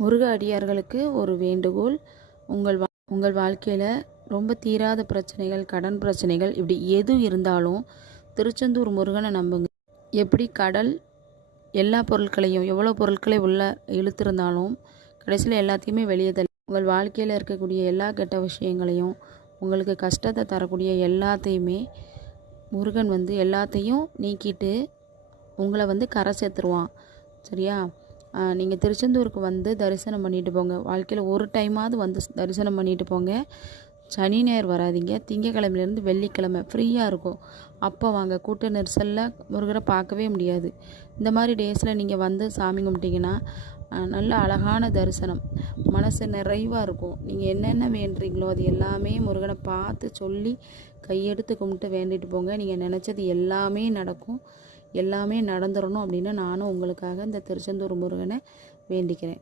முருக அடியார்களுக்கு ஒரு வேண்டுகோள். உங்கள் வாழ்க்கையில் ரொம்ப தீராத பிரச்சனைகள், கடன் பிரச்சனைகள், இப்படி எது இருந்தாலும் திருச்செந்தூர் முருகனை நம்புங்க. எப்படி கடல் எல்லா பொருட்களையும் எவ்வளோ பொருட்களை உள்ள இழுத்திருந்தாலும் கடைசியில் எல்லாத்தையுமே வெளியே தள்ளி உங்கள் வாழ்க்கையில் இருக்கக்கூடிய எல்லா கெட்ட விஷயங்களையும், உங்களுக்கு கஷ்டத்தை தரக்கூடிய எல்லாத்தையுமே முருகன் எல்லாத்தையும் நீக்கிட்டு உங்களை கரை சேர்த்துருவான். சரியா? நீங்கள் திருச்செந்தூருக்கு தரிசனம் பண்ணிட்டு போங்க. வாழ்க்கையில் ஒரு டைமாவது தரிசனம் பண்ணிட்டு போங்க. சனி ஞாயிறு வராதிங்க. திங்கக்கிழமையிலேருந்து வெள்ளிக்கிழமை ஃப்ரீயாக இருக்கும். அப்போ வாங்க. கூட்ட நெரிசலில் முருகரை பார்க்கவே முடியாது. இந்த மாதிரி டேஸில் நீங்கள் சாமி கும்பிட்டிங்கன்னா நல்ல அழகான தரிசனம், மனசு நிறைவாக இருக்கும். நீங்கள் என்னென்ன வேண்டுறீங்களோ அது எல்லாமே முருகனை பார்த்து சொல்லி கையெடுத்து கும்பிட்டு வேண்டிட்டு போங்க. நீங்கள் நினச்சது எல்லாமே நடக்கும். எல்லாமே நடந்துடணும் அப்படின்னு நானும் உங்களுக்காக இந்த திருச்செந்தூர் முருகனை வேண்டிக்கிறேன்.